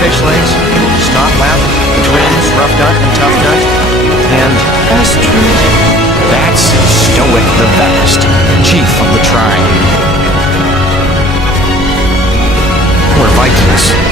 fish legs, Snotlap, twins, Rough Nut and Tough Nut, and Astrid. That's Stoic the Best, chief of the tribe. We're Vikings.